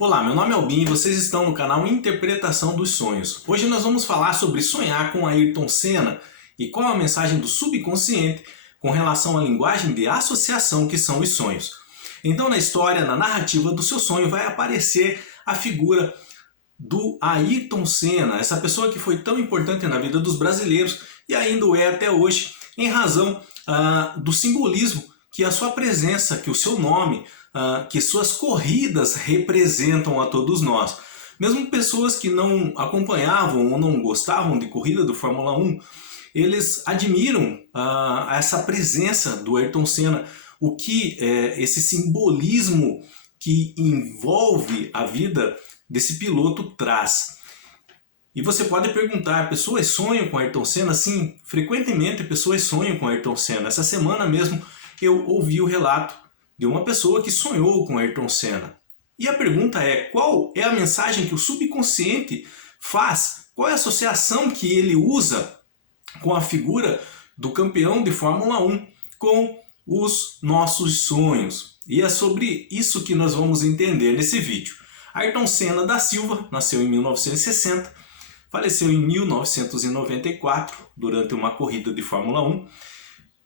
Olá, meu nome é Albin e vocês estão no canal Interpretação dos Sonhos. Hoje nós vamos falar sobre sonhar com Ayrton Senna e qual a mensagem do subconsciente com relação à linguagem de associação que são os sonhos. Então na história, na narrativa do seu sonho vai aparecer a figura do Ayrton Senna, essa pessoa que foi tão importante na vida dos brasileiros e ainda o é até hoje, em razão do simbolismo que a sua presença, que o seu nome, que suas corridas representam a todos nós. Mesmo pessoas que não acompanhavam ou não gostavam de corrida do Fórmula 1, eles admiram essa presença do Ayrton Senna, o que esse simbolismo que envolve a vida desse piloto traz. E você pode perguntar, pessoas sonham com Ayrton Senna? Sim, frequentemente pessoas sonham com Ayrton Senna. Essa semana mesmo eu ouvi o relato de uma pessoa que sonhou com Ayrton Senna. E a pergunta é, qual é a mensagem que o subconsciente faz? Qual é a associação que ele usa com a figura do campeão de Fórmula 1 com os nossos sonhos? E é sobre isso que nós vamos entender nesse vídeo. Ayrton Senna da Silva nasceu em 1960, faleceu em 1994 durante uma corrida de Fórmula 1.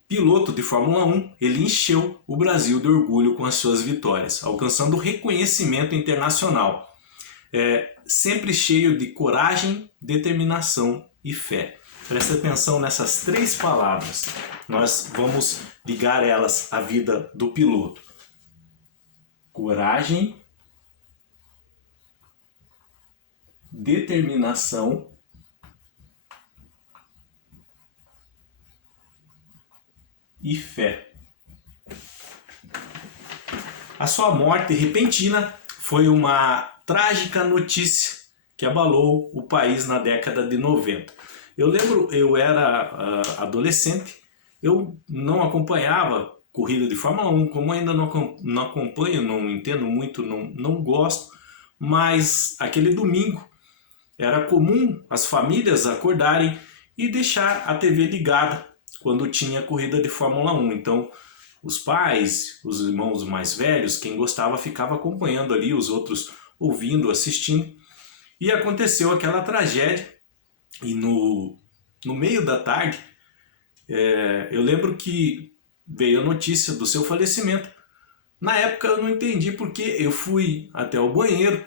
Piloto de Fórmula 1, ele encheu o Brasil de orgulho com as suas vitórias, alcançando reconhecimento internacional. Sempre cheio de coragem, determinação e fé. Preste atenção nessas três palavras. Nós vamos ligar elas à vida do piloto. Coragem, determinação e fé. A sua morte repentina foi uma trágica notícia que abalou o país na década de 90. Eu lembro, eu era adolescente, eu não acompanhava corrida de Fórmula 1, como ainda não acompanho, não entendo muito, não gosto, mas aquele domingo era comum as famílias acordarem e deixar a TV ligada quando tinha corrida de Fórmula 1. Então os pais, os irmãos mais velhos, quem gostava ficava acompanhando ali, os outros ouvindo, assistindo. E aconteceu aquela tragédia e no meio da tarde eu lembro que veio a notícia do seu falecimento. Na época eu não entendi porque eu fui até o banheiro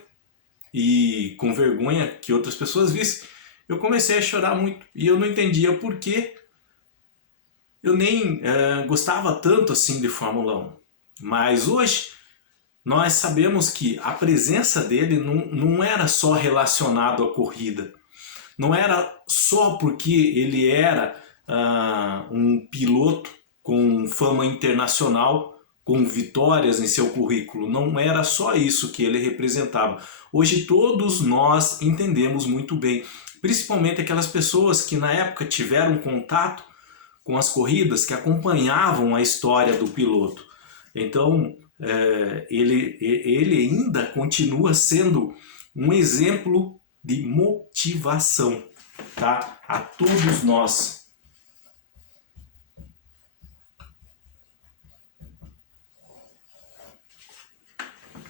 e com vergonha que outras pessoas vissem, eu comecei a chorar muito e eu não entendia por que eu nem gostava tanto assim de Fórmula 1. Mas hoje nós sabemos que a presença dele não era só relacionado à corrida. Não era só porque ele era um piloto com fama internacional, com vitórias em seu currículo. Não era só isso que ele representava. Hoje todos nós entendemos muito bem, principalmente aquelas pessoas que na época tiveram contato com as corridas, que acompanhavam a história do piloto. Então ele ainda continua sendo um exemplo de motivação, tá? A todos nós.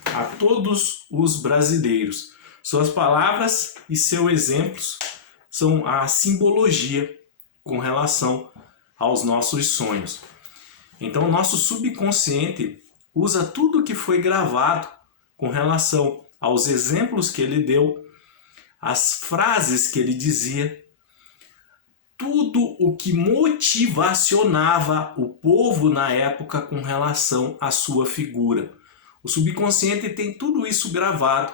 A todos os brasileiros. Suas palavras e seus exemplos são a simbologia com relação aos nossos sonhos. Então o nosso subconsciente usa tudo que foi gravado com relação aos exemplos que ele deu, as frases que ele dizia, tudo o que motivacionava o povo na época com relação à sua figura. O subconsciente tem tudo isso gravado,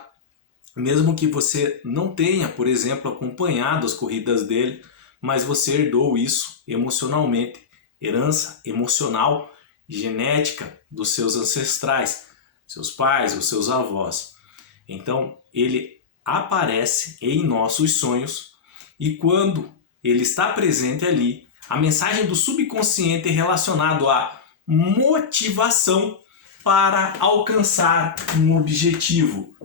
mesmo que você não tenha, por exemplo, acompanhado as corridas dele, mas você herdou isso emocionalmente, herança emocional, genética dos seus ancestrais, seus pais, os seus avós. Então ele aparece em nossos sonhos e quando ele está presente ali, a mensagem do subconsciente é relacionada à motivação para alcançar um objetivo.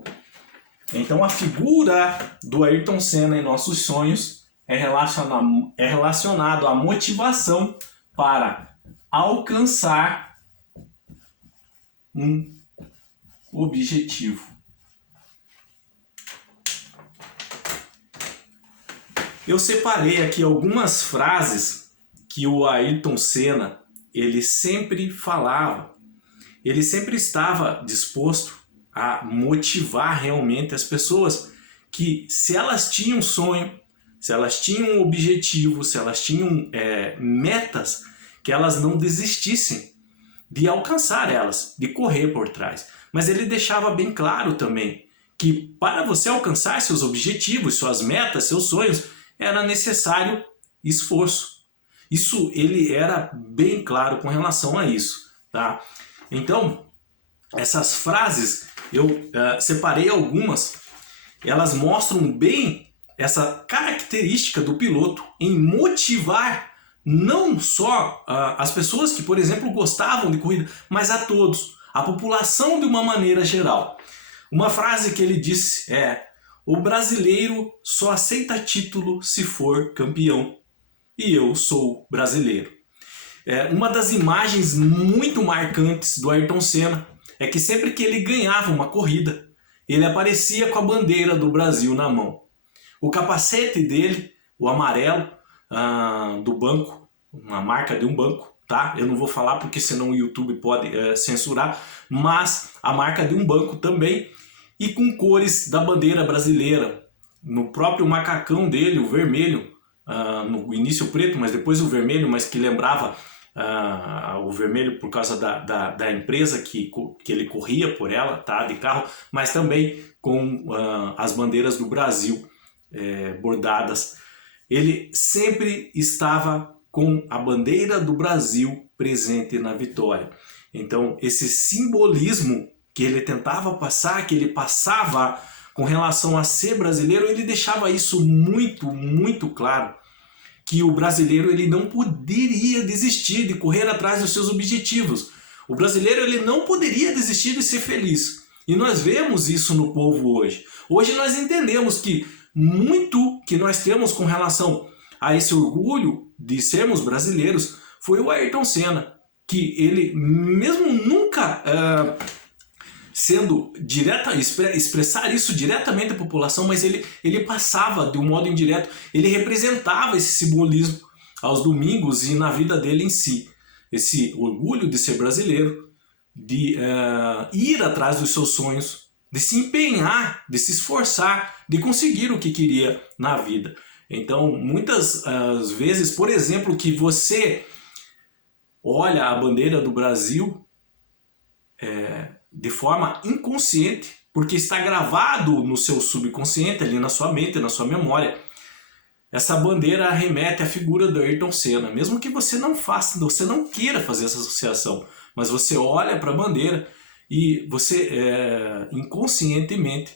Então a figura do Ayrton Senna em nossos sonhos é relacionado à motivação para alcançar um objetivo. Eu separei aqui algumas frases que o Ayrton Senna, ele sempre falava. Ele sempre estava disposto a motivar realmente as pessoas que, se elas tinham um sonho, se elas tinham um objetivo, se elas tinham metas, que elas não desistissem de alcançar elas, de correr por trás. Mas ele deixava bem claro também que para você alcançar seus objetivos, suas metas, seus sonhos, era necessário esforço. Isso ele era bem claro com relação a isso, tá? Então, essas frases, eu separei algumas, elas mostram bem essa característica do piloto em motivar não só as pessoas que, por exemplo, gostavam de corrida, mas a todos, a população de uma maneira geral. Uma frase que ele disse é: o brasileiro só aceita título se for campeão. E eu sou brasileiro. Uma das imagens muito marcantes do Ayrton Senna é que sempre que ele ganhava uma corrida, ele aparecia com a bandeira do Brasil na mão. O capacete dele, o amarelo do banco, uma marca de um banco, tá? Eu não vou falar porque senão o YouTube pode censurar, mas a marca de um banco também, e com cores da bandeira brasileira. No próprio macacão dele, o vermelho, no início preto, mas depois o vermelho, mas que lembrava o vermelho por causa da empresa que ele corria por ela, tá, de carro, mas também com as bandeiras do Brasil bordadas. Ele sempre estava com a bandeira do Brasil presente na vitória. Então, esse simbolismo que ele tentava passar, que ele passava com relação a ser brasileiro, ele deixava isso muito, muito claro, que o brasileiro ele não poderia desistir de correr atrás dos seus objetivos. O brasileiro ele não poderia desistir de ser feliz. E nós vemos isso no povo hoje. Hoje nós entendemos que muito que nós temos com relação a esse orgulho de sermos brasileiros foi o Ayrton Senna, que ele mesmo nunca sendo expressar isso diretamente à população, mas ele passava de um modo indireto, ele representava esse simbolismo aos domingos e na vida dele em si. Esse orgulho de ser brasileiro, de ir atrás dos seus sonhos, de se empenhar, de se esforçar, de conseguir o que queria na vida. Então, muitas vezes, por exemplo, que você olha a bandeira do Brasil de forma inconsciente, porque está gravado no seu subconsciente, ali na sua mente, na sua memória. Essa bandeira remete à figura do Ayrton Senna, mesmo que você não faça, você não queira fazer essa associação, mas você olha para a bandeira e você inconscientemente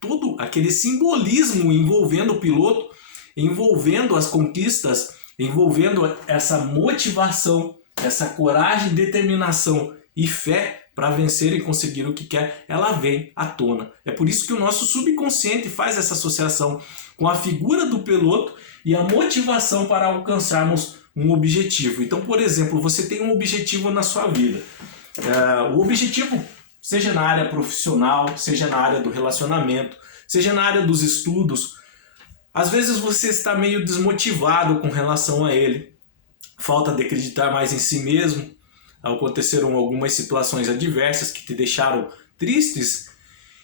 todo aquele simbolismo envolvendo o piloto, envolvendo as conquistas, envolvendo essa motivação, essa coragem, determinação e fé para vencer e conseguir o que quer, ela vem à tona. É por isso que o nosso subconsciente faz essa associação com a figura do piloto e a motivação para alcançarmos um objetivo. Então, por exemplo, você tem um objetivo na sua vida. O objetivo, seja na área profissional, seja na área do relacionamento, seja na área dos estudos, às vezes você está meio desmotivado com relação a ele. Falta de acreditar mais em si mesmo. Aconteceram algumas situações adversas que te deixaram tristes,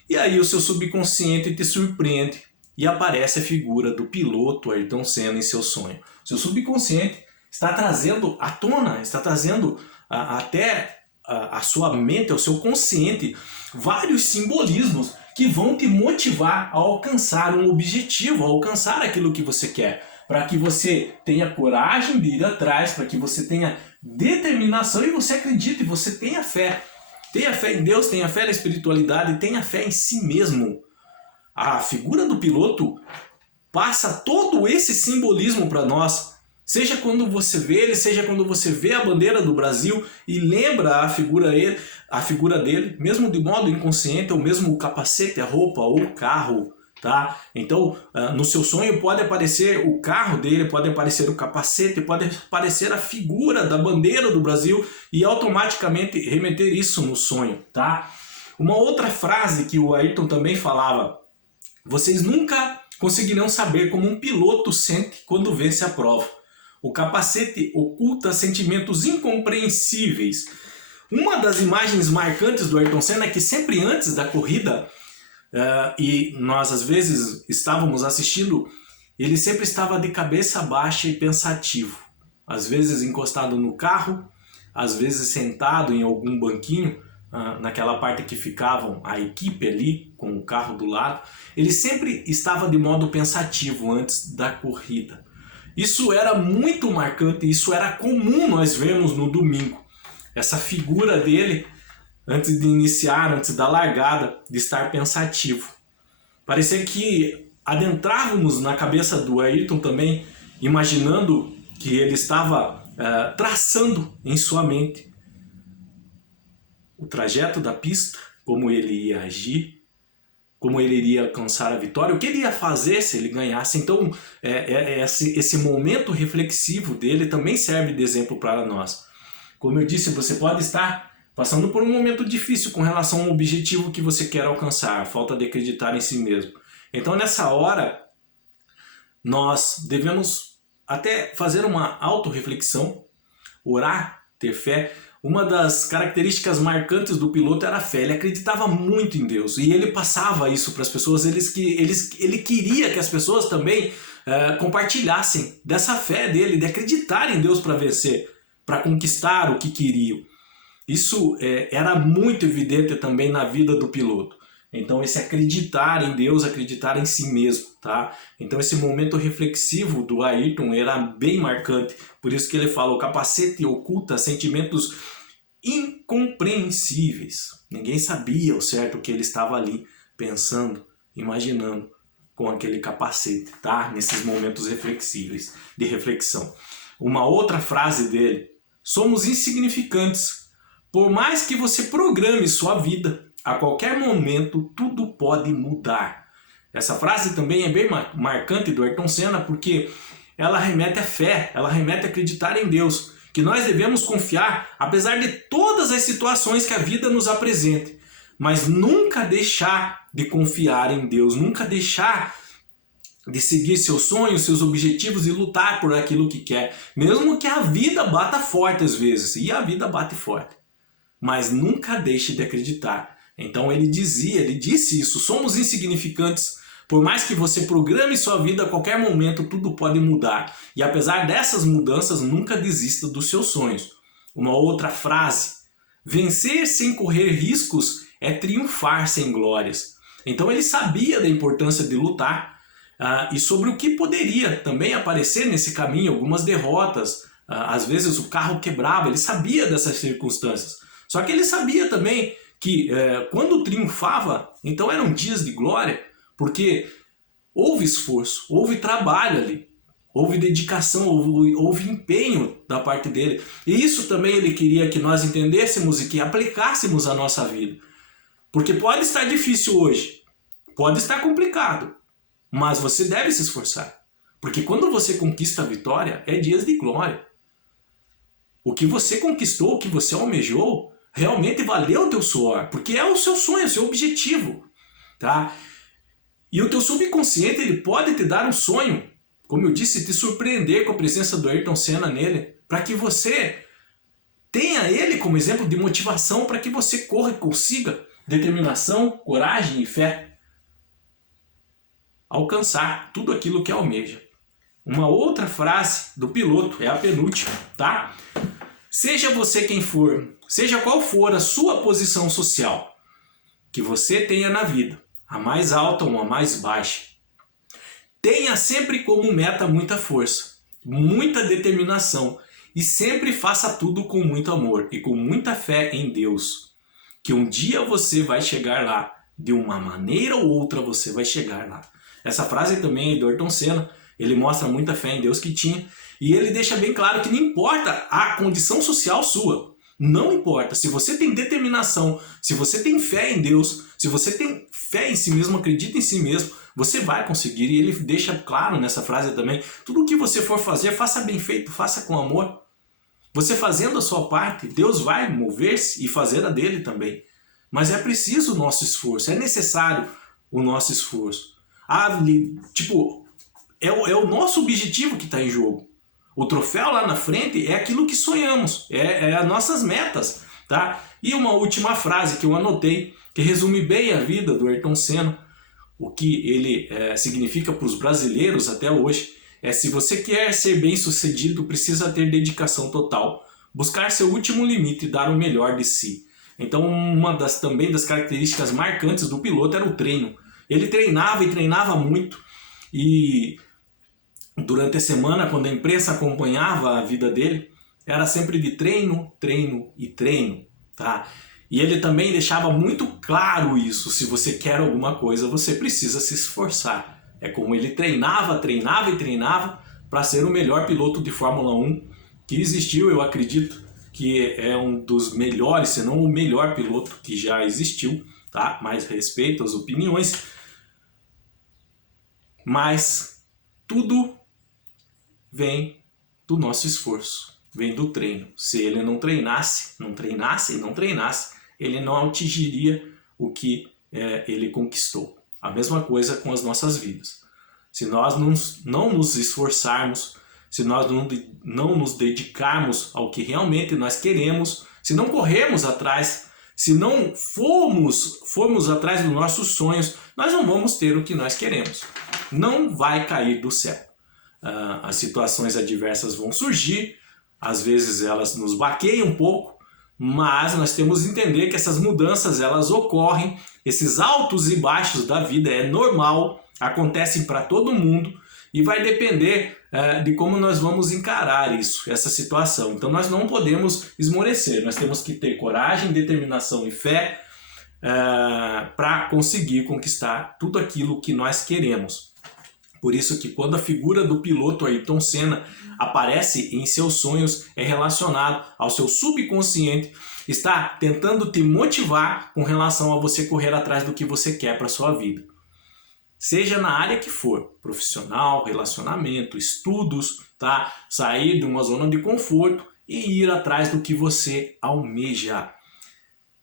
e aí o seu subconsciente te surpreende e aparece a figura do piloto Ayrton Senna em seu sonho. Seu subconsciente está trazendo à tona, está trazendo até a sua mente, ao seu consciente, vários simbolismos que vão te motivar a alcançar um objetivo, a alcançar aquilo que você quer, para que você tenha coragem de ir atrás, para que você tenha determinação e você acredite, você tenha fé. Tenha fé em Deus, tenha fé na espiritualidade, tenha fé em si mesmo. A figura do piloto passa todo esse simbolismo para nós. Seja quando você vê ele, seja quando você vê a bandeira do Brasil e lembra a figura dele, mesmo de modo inconsciente, ou mesmo o capacete, a roupa ou o carro. Tá? Então, no seu sonho pode aparecer o carro dele, pode aparecer o capacete, pode aparecer a figura da bandeira do Brasil e automaticamente remeter isso no sonho. Tá? Uma outra frase que o Ayrton também falava: vocês nunca conseguirão saber como um piloto sente quando vence a prova. O capacete oculta sentimentos incompreensíveis. Uma das imagens marcantes do Ayrton Senna é que sempre antes da corrida, e nós às vezes estávamos assistindo, ele sempre estava de cabeça baixa e pensativo. Às vezes encostado no carro, às vezes sentado em algum banquinho, naquela parte que ficavam a equipe ali, com o carro do lado. Ele sempre estava de modo pensativo antes da corrida. Isso era muito marcante, isso era comum nós vermos no domingo. Essa figura dele, antes de iniciar, antes da largada, de estar pensativo. Parecia que adentrávamos na cabeça do Ayrton também, imaginando que ele estava traçando em sua mente o trajeto da pista, como ele ia agir, como ele iria alcançar a vitória, o que ele ia fazer se ele ganhasse. Então, esse momento reflexivo dele também serve de exemplo para nós. Como eu disse, você pode estar passando por um momento difícil com relação ao objetivo que você quer alcançar, a falta de acreditar em si mesmo. Então, nessa hora, nós devemos até fazer uma autorreflexão, orar, ter fé. Uma das características marcantes do piloto era a fé. Ele acreditava muito em Deus e ele passava isso para as pessoas. Ele queria que as pessoas também compartilhassem dessa fé dele, de acreditar em Deus para vencer, para conquistar o que queriam. Isso era muito evidente também na vida do piloto. Então esse acreditar em Deus, acreditar em si mesmo, tá? Então esse momento reflexivo do Ayrton era bem marcante. Por isso que ele fala, o capacete oculta sentimentos incompreensíveis. Ninguém sabia o certo que ele estava ali pensando, imaginando com aquele capacete, tá? Nesses momentos reflexíveis, de reflexão. Uma outra frase dele, somos insignificantes. Por mais que você programe sua vida, a qualquer momento tudo pode mudar. Essa frase também é bem marcante do Ayrton Senna, porque ela remete à fé, ela remete a acreditar em Deus, que nós devemos confiar apesar de todas as situações que a vida nos apresente, mas nunca deixar de confiar em Deus, nunca deixar de seguir seus sonhos, seus objetivos e lutar por aquilo que quer, mesmo que a vida bata forte às vezes, e a vida bate forte, mas nunca deixe de acreditar. Então ele disse isso, somos insignificantes, por mais que você programe sua vida, a qualquer momento tudo pode mudar. E apesar dessas mudanças, nunca desista dos seus sonhos. Uma outra frase, vencer sem correr riscos é triunfar sem glórias. Então ele sabia da importância de lutar e sobre o que poderia também aparecer nesse caminho, algumas derrotas, às vezes o carro quebrava, ele sabia dessas circunstâncias. Só que ele sabia também que quando triunfava, então eram dias de glória, porque houve esforço, houve trabalho ali, houve dedicação, houve empenho da parte dele. E isso também ele queria que nós entendêssemos e que aplicássemos à nossa vida. Porque pode estar difícil hoje, pode estar complicado, mas você deve se esforçar. Porque quando você conquista a vitória, é dias de glória. O que você conquistou, o que você almejou, realmente valeu o teu suor, porque é o seu sonho, o seu objetivo, tá? E o teu subconsciente, ele pode te dar um sonho, como eu disse, te surpreender com a presença do Ayrton Senna nele, para que você tenha ele como exemplo de motivação para que você corra e consiga determinação, coragem e fé, alcançar tudo aquilo que almeja. Uma outra frase do piloto, é a penúltima, tá? Seja você quem for, seja qual for a sua posição social que você tenha na vida, a mais alta ou a mais baixa, tenha sempre como meta muita força, muita determinação e sempre faça tudo com muito amor e com muita fé em Deus, que um dia você vai chegar lá, de uma maneira ou outra você vai chegar lá. Essa frase também é do Ayrton Senna, ele mostra muita fé em Deus que tinha. E ele deixa bem claro que não importa a condição social sua, não importa. Se você tem determinação, se você tem fé em Deus, se você tem fé em si mesmo, acredita em si mesmo, você vai conseguir. E ele deixa claro nessa frase também, tudo o que você for fazer, faça bem feito, faça com amor. Você fazendo a sua parte, Deus vai mover-se e fazer a dele também. Mas é preciso o nosso esforço, é necessário o nosso esforço. Tipo, é o nosso objetivo que está em jogo. O troféu lá na frente é aquilo que sonhamos, é as nossas metas, tá? E uma última frase que eu anotei, que resume bem a vida do Ayrton Senna, o que ele significa para os brasileiros até hoje, se você quer ser bem sucedido, precisa ter dedicação total, buscar seu último limite e dar o melhor de si. Então uma também das características marcantes do piloto era o treino. Ele treinava e treinava muito, e durante a semana, quando a imprensa acompanhava a vida dele, era sempre de treino, treino e treino, tá? E ele também deixava muito claro isso: se você quer alguma coisa, você precisa se esforçar. É como ele treinava, treinava e treinava para ser o melhor piloto de Fórmula 1 que existiu. Eu acredito que é um dos melhores, se não o melhor piloto que já existiu, tá? Mais respeito às opiniões, mas tudo vem do nosso esforço, vem do treino. Se ele não treinasse, ele não atingiria o que ele conquistou. A mesma coisa com as nossas vidas. Se nós não nos esforçarmos, se nós não nos dedicarmos ao que realmente nós queremos, se não corrermos atrás, se não formos atrás dos nossos sonhos, nós não vamos ter o que nós queremos. Não vai cair do céu. As situações adversas vão surgir, às vezes elas nos baqueiam um pouco, mas nós temos que entender que essas mudanças elas ocorrem, esses altos e baixos da vida é normal, acontecem para todo mundo e vai depender de como nós vamos encarar isso, essa situação. Então nós não podemos esmorecer, nós temos que ter coragem, determinação e fé para conseguir conquistar tudo aquilo que nós queremos. Por isso que quando a figura do piloto Ayrton Senna aparece em seus sonhos, é relacionado ao seu subconsciente, está tentando te motivar com relação a você correr atrás do que você quer para a sua vida. Seja na área que for, profissional, relacionamento, estudos, tá? Sair de uma zona de conforto e ir atrás do que você almeja.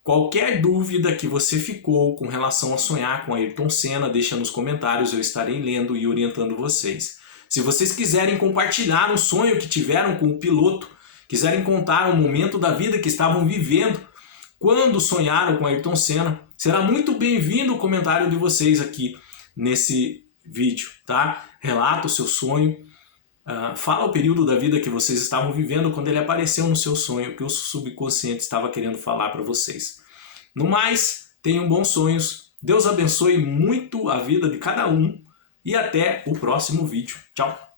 Qualquer dúvida que você ficou com relação a sonhar com Ayrton Senna, deixa nos comentários, eu estarei lendo e orientando vocês. Se vocês quiserem compartilhar um sonho que tiveram com o piloto, quiserem contar um momento da vida que estavam vivendo quando sonharam com Ayrton Senna, será muito bem-vindo o comentário de vocês aqui nesse vídeo, tá? Relata o seu sonho, fala o período da vida que vocês estavam vivendo quando ele apareceu no seu sonho, que o subconsciente estava querendo falar para vocês. No mais, tenham bons sonhos, Deus abençoe muito a vida de cada um e até o próximo vídeo. Tchau!